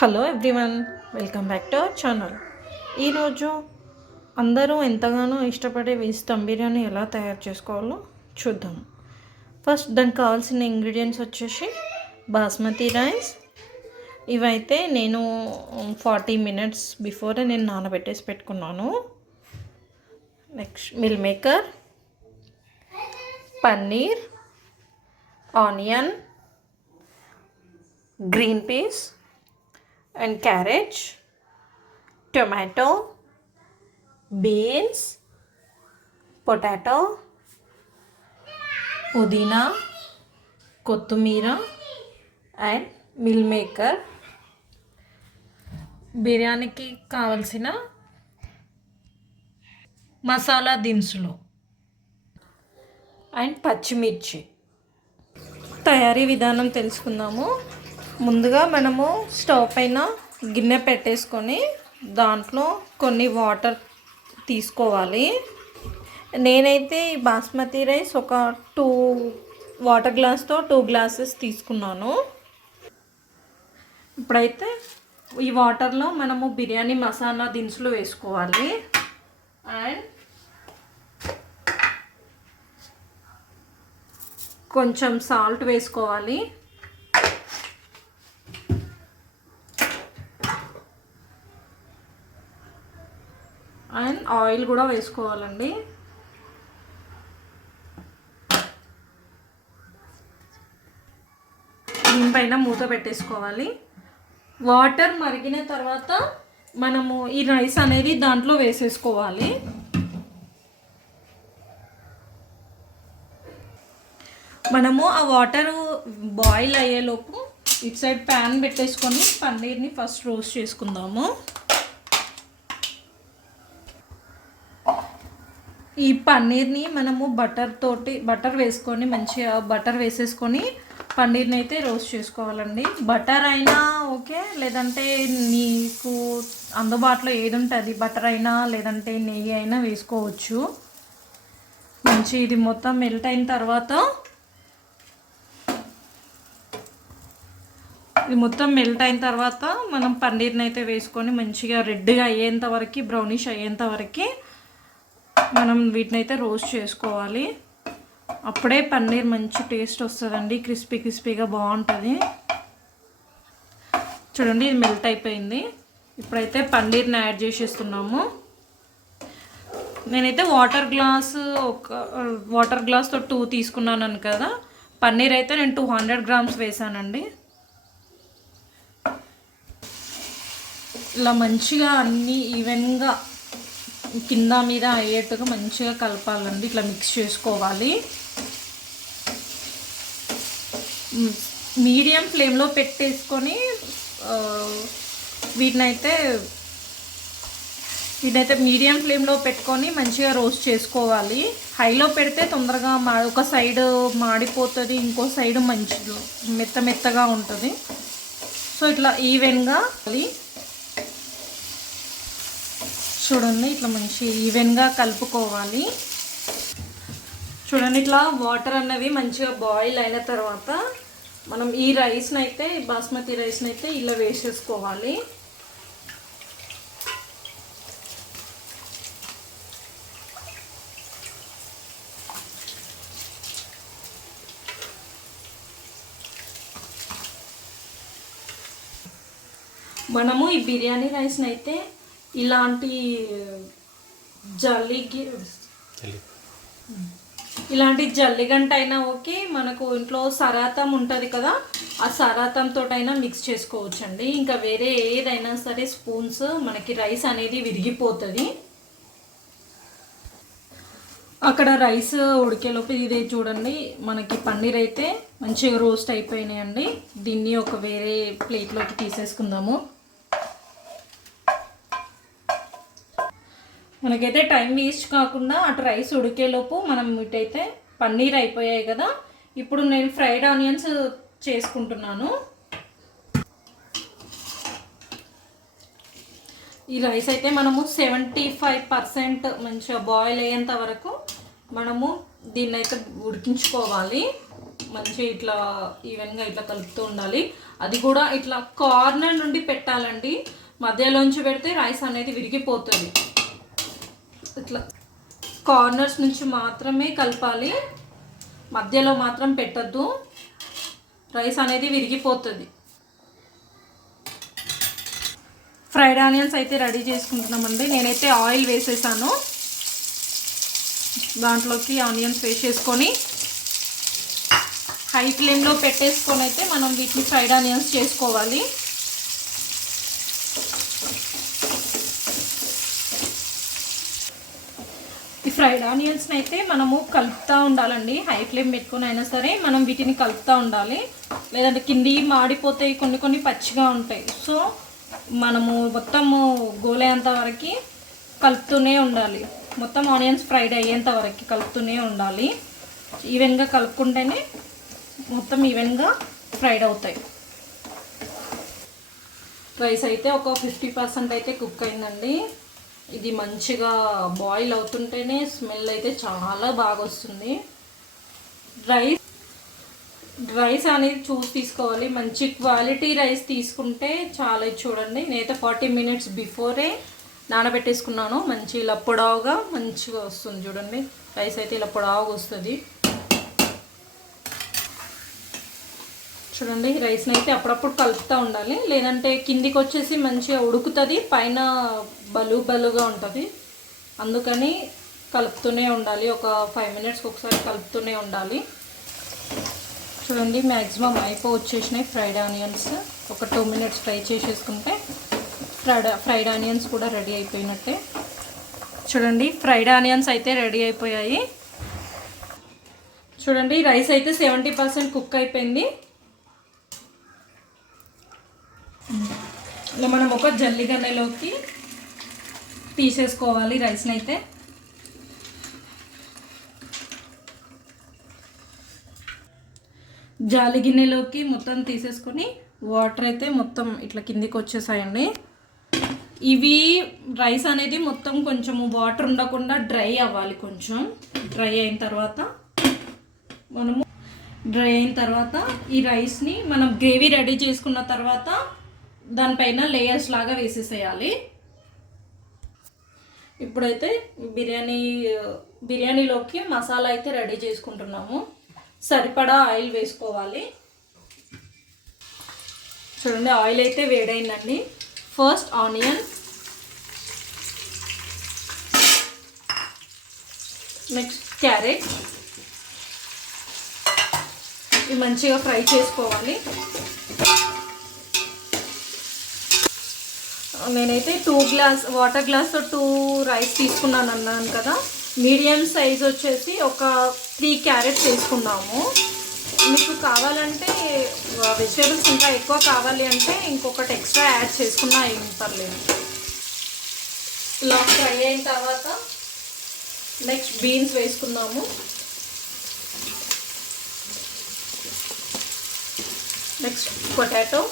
Hello everyone, welcome back to our channel. ఈరోజు అందరూ ఎంతగానో ఇష్టపడే వెజ్ దమ్ బిర్యానీ ఎలా తయారు చేసుకోవాలో చూద్దాం. ఫస్ట్ దానికి కావాల్సిన ఇంగ్రీడియంట్స్ వచ్చేసి బాస్మతి రైస్. ఇవైతే నేను 40 minutes బిఫోరే నేను నానబెట్టేసి పెట్టుకున్నాను. Next meal maker, paneer, onion, green peas and carrot, tomato, beans, potato, పుదీనా, కొత్తిమీర అండ్ మిల్ మేకర్. బిర్యానీకి కావలసిన మసాలా దినుసులు అండ్ పచ్చిమిర్చి. తయారీ విధానం తెలుసుకుందాము. ముందుగా మనము స్టవ్ పైన గిన్నె పెట్టేసుకొని దాంట్లో కొన్ని వాటర్ తీసుకోవాలి. నేనైతే ఈ బాస్మతి రైస్ ఒక 2 వాటర్ గ్లాస్తో 2 glasses తీసుకున్నాను. ఇప్పుడైతే ఈ వాటర్లో మనము బిర్యానీ మసాలా దినుసులు వేసుకోవాలి. అండ్ కొంచెం సాల్ట్ వేసుకోవాలి. అండ్ ఆయిల్ కూడా వేసుకోవాలండి. దీనిపైన మూత పెట్టేసుకోవాలి. వాటర్ మరిగిన తర్వాత మనము ఈ రైస్ అనేది దాంట్లో వేసేసుకోవాలి. మనము ఆ వాటర్ బాయిల్ అయ్యేలోపు ఇటు సైడ్ ప్యాన్ పెట్టేసుకొని పన్నీర్ని ఫస్ట్ రోస్ట్ చేసుకుందాము. ఈ పన్నీర్ని మనము బటర్ వేసుకొని మంచిగా బటర్ వేసేసుకొని పన్నీర్ని అయితే రోస్ట్ చేసుకోవాలండి. బటర్ అయినా ఓకే, లేదంటే నీకు అందుబాటులో ఏది ఉంటుంది, బటర్ అయినా లేదంటే నెయ్యి అయినా వేసుకోవచ్చు. మంచి ఇది మొత్తం మెల్ట్ అయిన తర్వాత మనం పన్నీర్ని అయితే వేసుకొని మంచిగా రెడ్గా అయ్యేంత వరకు, బ్రౌనిష్ అయ్యేంత వరకు మనం వీటిని అయితే రోస్ట్ చేసుకోవాలి. అప్పుడే పన్నీర్ మంచి టేస్ట్ వస్తుందండి, క్రిస్పీగా బాగుంటుంది. చూడండి, ఇది మెల్ట్ అయిపోయింది. ఇప్పుడైతే పన్నీర్ని యాడ్ చేసేస్తున్నాము. నేనైతే వాటర్ గ్లాస్తో 2 తీసుకున్నాను కదా. పన్నీర్ అయితే నేను 200 grams వేసానండి. ఇలా మంచిగా అన్నీ ఈవెన్గా కింద మీద అయ్యేట్టుగా మంచిగా కలపాలండి. ఇట్లా మిక్స్ చేసుకోవాలి. మీడియం ఫ్లేమ్లో పెట్టేసుకొని వీటినైతే మీడియం ఫ్లేమ్లో పెట్టుకొని మంచిగా రోస్ట్ చేసుకోవాలి. హైలో పెడితే తొందరగా ఒక సైడ్ మాడిపోతుంది, ఇంకో సైడ్ మంచిగా మెత్తగా ఉంటుంది. సో ఇట్లా ఈవెన్గా చూడండి, ఇట్లా మంచి ఈవెన్గా కలుపుకోవాలి. చూడండి, ఇట్లా వాటర్ అన్నవి మంచిగా బాయిల్ అయిన తర్వాత మనం ఈ రైస్ని అయితే, బాస్మతి రైస్ని అయితే ఇలా వేసేసుకోవాలి. మనము ఈ బిర్యానీ రైస్ని అయితే ఇలాంటి జల్లిగంట అయినా ఓకే, మనకు ఇంట్లో సరాతం ఉంటుంది కదా, ఆ సరాతంతో అయినా మిక్స్ చేసుకోవచ్చండి. ఇంకా వేరే ఏదైనా సరే స్పూన్స్, మనకి రైస్ అనేది విరిగిపోతుంది. అక్కడ రైస్ ఉడికేలోపు ఇదే చూడండి, మనకి పన్నీర్ అయితే మంచిగా రోస్ట్ అయిపోయినాయండి. దీన్ని ఒక వేరే ప్లేట్లోకి తీసేసుకుందాము. మనకైతే టైం వేస్ట్ కాకుండా అటు రైస్ ఉడికేలోపు మనం ఇటైతే పన్నీర్ అయిపోయాయి కదా. ఇప్పుడు నేను ఫ్రైడ్ ఆనియన్స్ చేసుకుంటున్నాను. ఈ రైస్ అయితే మనము 75% మంచిగా బాయిల్ అయ్యేంత వరకు మనము దీన్ని అయితే ఉడికించుకోవాలి. మంచిగా ఇట్లా ఈవెన్గా ఇట్లా కలుపుతూ ఉండాలి. అది కూడా ఇట్లా కార్నర్ నుండి పెట్టాలండి, మధ్యలోంచి పెడితే రైస్ అనేది విరిగిపోతుంది. ఇట్లా కార్నర్స్ నుంచి మాత్రమే కలపాలి, మధ్యలో మాత్రం పెట్టద్దు, రైస్ అనేది విరిగిపోతుంది. ఫ్రైడ్ ఆనియన్స్ అయితే రెడీ చేసుకుంటున్నామండి. నేనైతే ఆయిల్ వేసేసాను, దాంట్లోకి ఆనియన్స్ వేసేసుకొని హై ఫ్లేమ్లో పెట్టేసుకొని అయితే మనం వీటిని ఫ్రైడ్ ఆనియన్స్ చేసుకోవాలి. ఈ ఫ్రైడ్ ఆనియన్స్ని అయితే మనము కలుపుతూ ఉండాలండి, హై ఫ్లేమ్ పెట్టుకొని అయినా సరే మనం వీటిని కలుపుతూ ఉండాలి, లేదంటే కింది మాడిపోతాయి, కొన్ని పచ్చిగా ఉంటాయి. సో మనము మొత్తము గోలేంత వరకు కలుపుతూనే ఉండాలి, మొత్తం ఆనియన్స్ ఫ్రైడ్ అయ్యేంత వరకు కలుపుతూనే ఉండాలి. ఈవెన్గా కలుపుకుంటేనే మొత్తం ఈవెన్గా ఫ్రైడ్ అవుతాయి. రైస్ అయితే ఒక 50% అయితే కుక్ అయిందండి. ఇది మంచిగా బాయిల్ అవుతుంటేనే స్మెల్ అయితే చాలా బాగా వస్తుంది. రైస్ అనేది చూసి తీసుకోవాలి, మంచి క్వాలిటీ రైస్ తీసుకుంటే చాలా. చూడండి, నేనైతే 40 minutes బిఫోరే నానబెట్టేసుకున్నాను. మంచి ఇలా పొడవుగా మంచిగా వస్తుంది. చూడండి, రైస్ అయితే ఇలా పొడవుగా వస్తుంది. చూడండి, రైస్ని అయితే అప్పుడప్పుడు కలుపుతూ ఉండాలి, లేదంటే కిందికి వచ్చేసి మంచిగా ఉడుకుతుంది, పైన బలుగా ఉంటుంది. అందుకని కలుపుతూనే ఉండాలి, ఒక 5 minutes ఒకసారి కలుపుతూనే ఉండాలి. చూడండి, మ్యాక్సిమం వచ్చేసినాయి ఫ్రైడ్ ఆనియన్స్. ఒక 2 minutes ఫ్రై చేసేసుకుంటే ఫ్రైడ్ ఆనియన్స్ కూడా రెడీ అయిపోయినట్టే. చూడండి, ఫ్రైడ్ ఆనియన్స్ అయితే రెడీ అయిపోయాయి. చూడండి, రైస్ అయితే 70% కుక్ అయిపోయింది. ఇలా మనం ఒక జల్లిగన్నెలోకి తీసేసుకోవాలి రైస్ని అయితే. జాలి గిన్నెలోకి మొత్తం తీసేసుకొని వాటర్ అయితే మొత్తం ఇట్లా కిందికి వచ్చేసాయండి. ఇవి రైస్ అనేది మొత్తం కొంచెము వాటర్ ఉండకుండా డ్రై అవ్వాలి. కొంచెం డ్రై అయిన తర్వాత ఈ రైస్ని మనం గ్రేవీ రెడీ చేసుకున్న తర్వాత దానిపైన లేయర్స్ లాగా వేసేసేయాలి. ఇప్పుడైతే బిర్యానీలోకి మసాలా అయితే రెడీ చేసుకుంటున్నాము. సరిపడా ఆయిల్ వేసుకోవాలి. చూడండి, ఆయిల్ అయితే వేడైందండి. ఫస్ట్ ఆనియన్, నెక్స్ట్ క్యారెట్, ఇవి మంచిగా ఫ్రై చేసుకోవాలి. నేనైతే 2 వాటర్ గ్లాస్తో 2 రైస్ తీసుకున్నాను అన్నాను కదా. మీడియం సైజ్ వచ్చేసి ఒక 3 క్యారెట్స్ వేసుకున్నాము. మీకు కావాలంటే వెజిటేబుల్స్ ఇంకా ఎక్కువ కావాలి అంటే ఇంకొకటి ఎక్స్ట్రా యాడ్ చేసుకున్నా ఏం పర్లేదు. ఇలా ఫ్రై అయిన తర్వాత నెక్స్ట్ బీన్స్ వేసుకున్నాము. నెక్స్ట్ పొటాటో,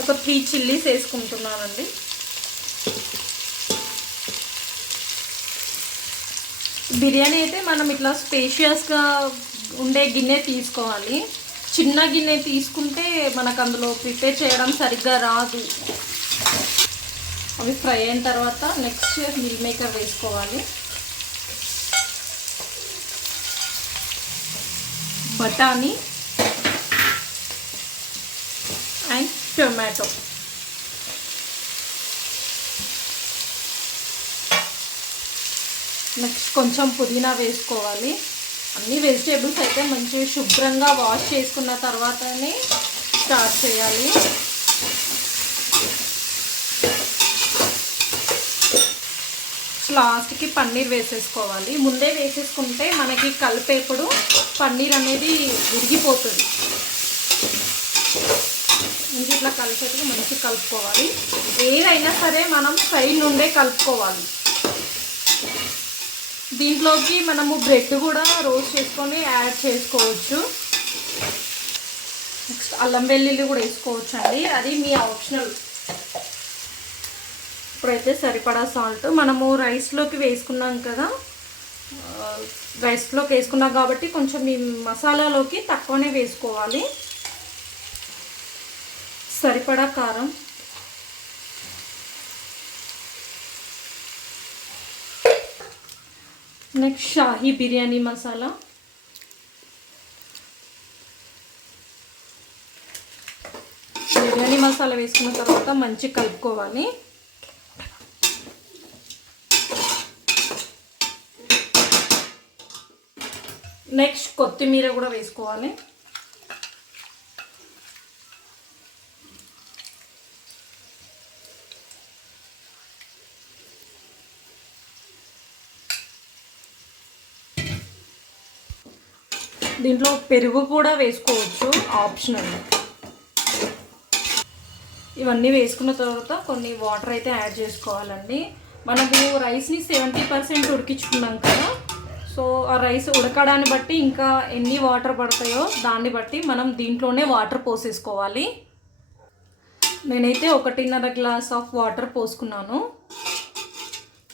ఒక 3 చిల్లీస్ వేసుకుంటున్నానండి. బిర్యానీ అయితే మనం ఇట్లా స్పేషియస్గా ఉండే గిన్నె తీసుకోవాలి. చిన్న గిన్నె తీసుకుంటే మనకు అందులో ప్రిపేర్ చేయడం సరిగ్గా రాదు. అవి ఫ్రై అయిన తర్వాత నెక్స్ట్ మిల్ మేకర్ వేసుకోవాలి. బఠానీ అండ్ టొమాటో. నెక్స్ట్ కొంచెం పుదీనా వేసుకోవాలి. అన్ని వెజిటేబుల్స్ అయితే మంచిగా శుభ్రంగా వాష్ చేసుకున్న తర్వాతనే స్టార్ట్ చేయాలి. లాస్ట్కి పన్నీర్ వేసేసుకోవాలి. ముందే వేసేసుకుంటే మనకి కలిపేప్పుడు పన్నీర్ అనేది విరిగిపోతుంది. ముందు ఇట్లా కలిసేట్టుగా మంచిగా కలుపుకోవాలి. ఏదైనా సరే మనం సైడ్ నుండే కలుపుకోవాలి. దీంట్లోకి మనము బ్రెడ్ కూడా రోస్ట్ చేసుకొని యాడ్ చేసుకోవచ్చు. నెక్స్ట్ అల్లం వెల్లుల్లి కూడా వేసుకోవచ్చు అండి, అది మీ ఆప్షనల్. ఇప్పుడైతే సరిపడా సాల్ట్ మనము రైస్లోకి వేసుకున్నాం కదా, రైస్లోకి వేసుకున్నాం కాబట్టి కొంచెం ఈ మసాలాలోకి తక్కువనే వేసుకోవాలి. సరిపడా కారం, నెక్స్ట్ షాహీ బిర్యానీ మసాలా, బిర్యానీ మసాలా వేసుకున్న తర్వాత మంచిగా కలుపుకోవాలి. నెక్స్ట్ కొత్తిమీర కూడా వేసుకోవాలి. దీంట్లో పెరుగు కూడా వేసుకోవచ్చు, ఆప్షనల్. ఇవన్నీ వేసుకున్న తర్వాత కొన్ని వాటర్ అయితే యాడ్ చేసుకోవాలండి. మనము రైస్ని 70% ఉడికించుకున్నాం కదా, సో ఆ రైస్ ఉడకడాన్ని బట్టి ఇంకా ఎన్ని వాటర్ పడతాయో దాన్ని బట్టి మనం దీంట్లోనే వాటర్ పోసేసుకోవాలి. నేనైతే 1.5 గ్లాస్ ఆఫ్ వాటర్ పోసుకున్నాను.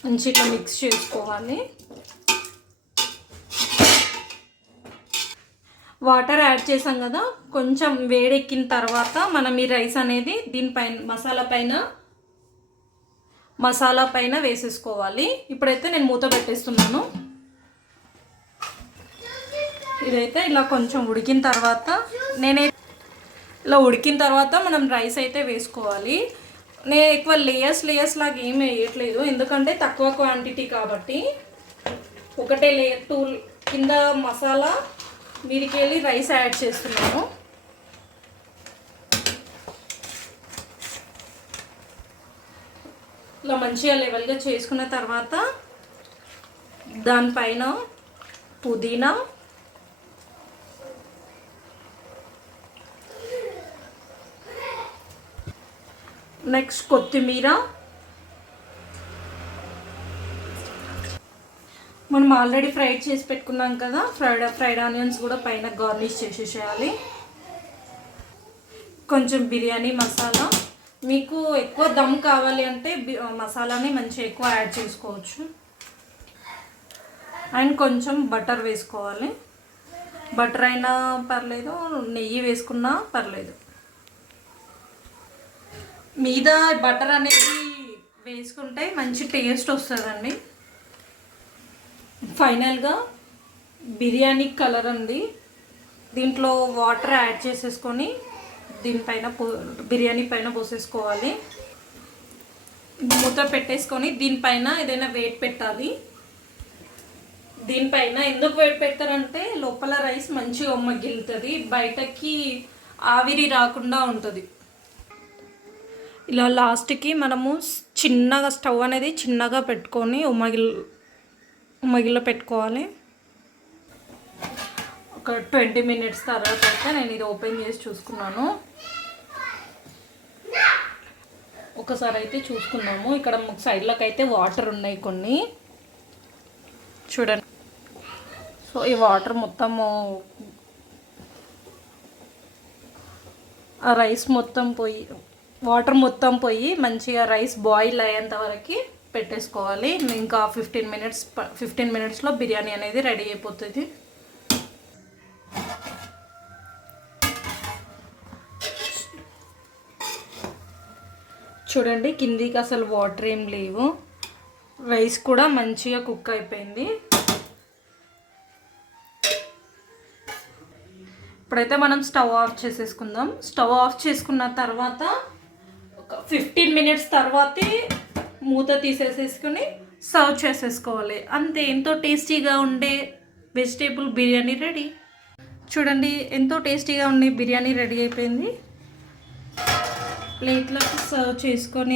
మంచి ఇట్లా మిక్స్ చేసుకోవాలి. వాటర్ యాడ్ చేసాం కదా, కొంచెం వేడెక్కిన తర్వాత మనం ఈ రైస్ అనేది దీనిపైన మసాలా పైన వేసేసుకోవాలి. ఇప్పుడైతే నేను మూత పెట్టేస్తున్నాను. ఇదైతే ఇలా కొంచెం ఉడికిన తర్వాత ఉడికిన తర్వాత మనం రైస్ అయితే వేసుకోవాలి. నేను ఎక్కువ లేయర్స్ లాగా ఏమి వేయట్లేదు, ఎందుకంటే తక్కువ క్వాంటిటీ కాబట్టి. ఒకటే లేయర్, 2 కింద మసాలా మీదికి వెళ్ళి రైస్ యాడ్ చేస్తున్నాను. ఇలా మంచిగా లెవెల్గా చేసుకున్న తర్వాత దానిపైన పుదీనా, నెక్స్ట్ కొత్తిమీర, మనం ఆల్రెడీ ఫ్రైడ్ చేసి పెట్టుకున్నాం కదా, ఫ్రైడ్ ఆనియన్స్ కూడా పైన గార్నిష్ చేసేసేయాలి. కొంచెం బిర్యానీ మసాలా, మీకు ఎక్కువ దమ్ కావాలి అంటే మసాలాని మంచిగా ఎక్కువ యాడ్ చేసుకోవచ్చు. అండ్ కొంచెం బటర్ వేసుకోవాలి. బటర్ అయినా పర్లేదు, నెయ్యి వేసుకున్నా పర్లేదు. మీద బటర్ అనేది వేసుకుంటే మంచి టేస్ట్ వస్తుందండి. ఫైనల్గా బిర్యానీ కలర్ అండి, దీంట్లో వాటర్ యాడ్ చేసేసుకొని దీనిపైన బిర్యానీ పైన పోసేసుకోవాలి. మూత పెట్టేసుకొని దీనిపైన ఏదైనా వెయిట్ పెట్టాలి. దీనిపైన ఎందుకు వెయిట్ పెడతారంటే లోపల రైస్ మంచిగా ఉమ్మగిలుతుంది, బయటకి ఆవిరి రాకుండా ఉంటుంది. ఇలా లాస్ట్కి మనము చిన్నగా స్టవ్ అనేది చిన్నగా పెట్టుకొని ఉమ్మగిల్లో పెట్టుకోవాలి. ఒక 20 minutes తర్వాత అయితే నేను ఇది ఓపెన్ చేసి చూసుకున్నాను. ఒకసారి అయితే చూసుకున్నాము. ఇక్కడ సైడ్లోకి అయితే వాటర్ ఉన్నాయి కొన్ని, చూడండి. సో ఈ వాటర్ మొత్తము ఆ రైస్ మొత్తం వాటర్ మొత్తం పోయి మంచిగా రైస్ బాయిల్ అయ్యేంత వరకు పెట్టేసుకోవాలి. ఇంకా 15 minutesలో బిర్యానీ అనేది రెడీ అయిపోతుంది. చూడండి, కిందికి అసలు వాటర్ ఏం లేవు, రైస్ కూడా మంచిగా కుక్ అయిపోయింది. ఇప్పుడైతే మనం స్టవ్ ఆఫ్ చేసేసుకుందాం. స్టవ్ ఆఫ్ చేసుకున్న తర్వాత ఒక 15 minutes తర్వాతే మూత తీసేసేసుకుని సర్వ్ చేసేసుకోవాలి. అంతే, ఎంతో టేస్టీగా ఉండే వెజిటేబుల్ బిర్యానీ రెడీ. చూడండి, ఎంతో టేస్టీగా ఉండే బిర్యానీ రెడీ అయిపోయింది. ప్లేట్లోకి సర్వ్ చేసుకొని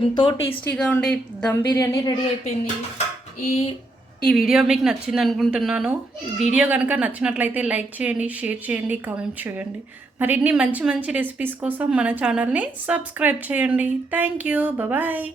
ఎంతో టేస్టీగా ఉండే దమ్ బిర్యానీ రెడీ అయిపోయింది. ఈ వీడియో మీకు నచ్చింది అనుకుంటున్నాను. వీడియో కనుక నచ్చినట్లయితే లైక్ చేయండి, షేర్ చేయండి, కామెంట్ చేయండి. మరిన్ని మంచి రెసిపీస్ కోసం మన ఛానల్ని సబ్స్క్రైబ్ చేయండి. Thank you, bye.